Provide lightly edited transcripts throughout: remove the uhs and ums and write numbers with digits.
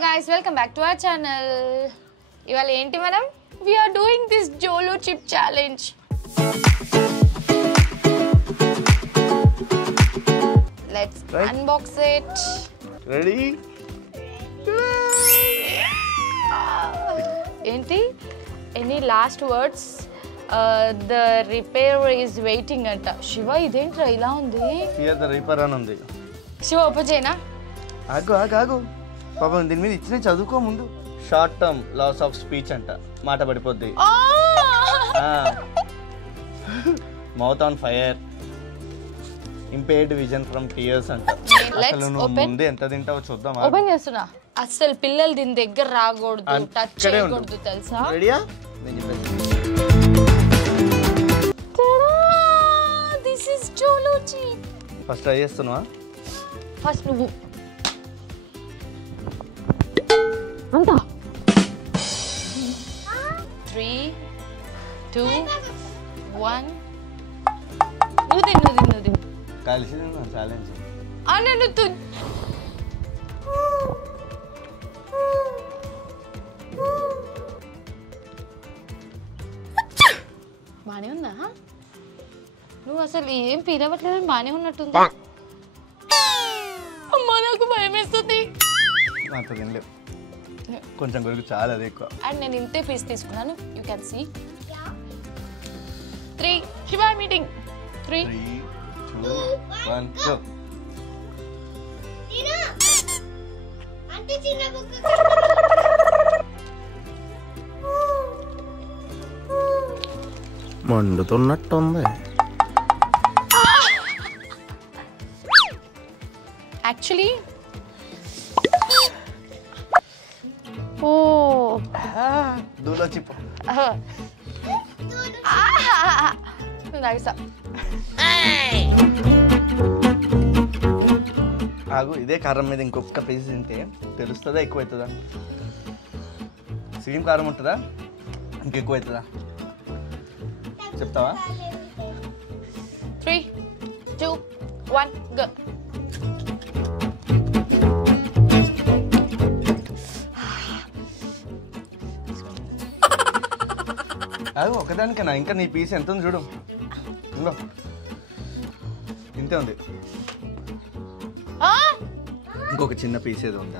Hello guys, welcome back to our channel. Ivala enti manam we are doing this Jolo chip challenge. Let's unbox it. Ready? Enti? Any last words? The repair is waiting anta. Shiva identra ila undi? Fear the reaper అని ఉంది. Shiva open cheyna? ఆగు పాపం దీని మీద ఇచ్చిన చదువుకో ముందు. Short term loss of speech అంట, మాట పడిపోద్ది. Mouth on fire, impaired vision from tears అంట. అసలు నువ్వు ముందే ఎంత తింటావో చూద్దాం. ఓపెన్ చేస్తున్నా. అసలు పిల్లలు దీని దగ్గర రాకూడదు, టచ్ చేయకూడదు తెలుసా? రెడీయా? నేను చెప్పేసి this is jolo chip. First try చేస్తున్నావా? ఫస్ట్ నువ్వు అంతా 3 2 1 నువ్వు తిను కలిసి ఛాలెంజ్. నేను బానే ఉన్నా? నువ్వు అసలు ఏం పీరవట్లేదని బానే ఉన్నట్టుంది. అమ్మా నాకు భయం వేస్తుంది. అంత తినలేవు, కొంచెం కొరకు చాలా అది ఎక్కువ. అండ్ నేను ఇంతే పీస్ తీసుకున్నాను. యూ క్యాన్ సీ 3 శివా మీటింగ్ 3 2 1 గో. మండుతున్నట్టుంది. యాక్చువల్లీ దూలో చిప్ ఆగు. ఇదే కారం మీద ఇంకొక పీస్ తింటే తెలుస్తుందా ఎక్కువ అవుతుందా? సేమ్ కారం ఉంటుందా ఇంకెక్కువ అవుతుందా చెప్తావా? 3 2 1 గో. అది ఒకదానికేనా? ఇంకా నీ పీస్ ఎంత ఉంది చూడు. ఇంకో ఇంతే ఉంది. ఇంకొక చిన్న పీస్ ఏదో ఉంది.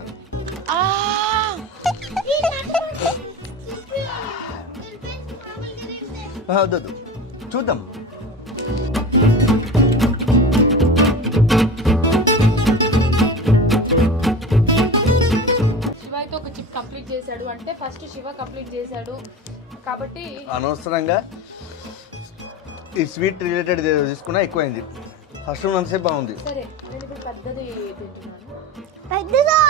వద్దు చూద్దాం. శివ అయితే ఒక చిప్ కంప్లీట్ చేశాడు అంటే ఫస్ట్ శివ కంప్లీట్ చేశాడు కాబట్టి అనవసరంగా ఈ స్వీట్ రిలేటెడ్ తీసుకున్నా ఎక్కువైంది. ఫస్ట్ అంతసేపు బాగుంది. సరే నేను ఇప్పుడు పెద్దది తింటున్నాను. పెద్దదా?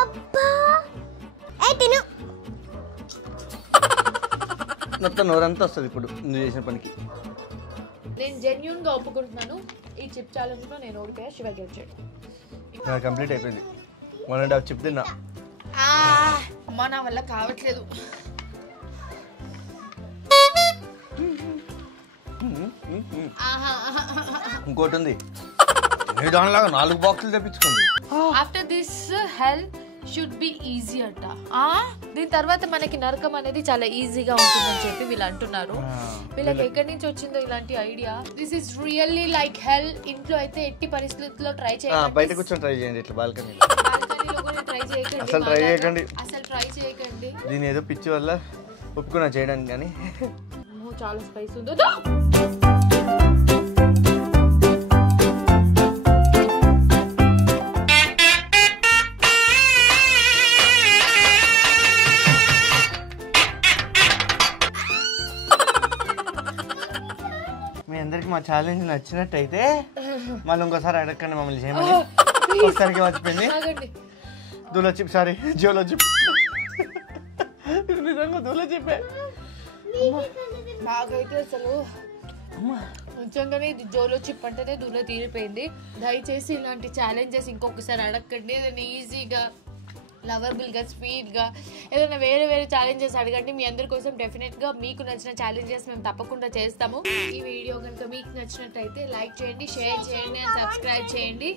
అబ్బా ఏ తిను. మొత్తం నోరంతా వస్తుంది ఇప్పుడు నువ్వు చేసిన పనికి. నేను జెన్యూన్ గా ఒప్పుకుంటున్నాను, ఈ చిప్ ఛాలెంజ్ లో నేను ఓడిపోయా, శివ గెలిచాడు. కంప్లీట్ అయిపోయింది. 1.5 చిప్ తిన్నా. అమ్మా నా వల్ల కావట్లేదు. ఇంకోటి ఉంది, దానిలాగా 4 బాక్సులు తెప్పించుకుంది. After this hell should be easy అంట. దీని తర్వాత మనకి నరకం అనేది చాలా ఈజీగా ఉంటుందని చెప్పి వీళ్ళు అంటున్నారు. వీళ్ళకి ఎక్కడి నుంచి వచ్చిందో ఇలాంటి idea? This is really like హెల్. ఇంట్లో అయితే ఎట్టి పరిస్థితుల్లో ట్రై చేయండి. బయట కూర్చొని ట్రై చేయండి, ఇట్లా బాల్కనీ అసలు ట్రై చేయకండి. దీని ఏదో పిచ్చి వల్ల ఒప్పుకున్నా చేయడానికి, కానీ చాలా స్పైస్ ఉందో. మీ అందరికి మా ఛాలెంజ్ నచ్చినట్టయితే మళ్ళీ ఇంకోసారి అడగండి మమ్మల్ని చేయమని. ఒకసారికి మర్చిపోయింది. దూలో చిప్, సారీ జోలో చిప్. నిజంగా దూలో చిప్పే. నాకైతే అసలు నిజంగానే ఇది జోలో చిప్ అంటేనే దూలో తీరిపోయింది. దయచేసి ఇలాంటి ఛాలెంజెస్ ఇంకొకసారి అడగండి. ఏదైనా ఈజీగా, లవరబుల్గా, స్వీట్గా ఏదైనా వేరే ఛాలెంజెస్ అడగండి. మీ అందరి కోసం డెఫినెట్గా మీకు నచ్చిన ఛాలెంజెస్ మేము తప్పకుండా చేస్తాము. ఈ వీడియో కనుక మీకు నచ్చినట్టయితే లైక్ చేయండి, షేర్ చేయండి అండ్ సబ్స్క్రైబ్ చేయండి.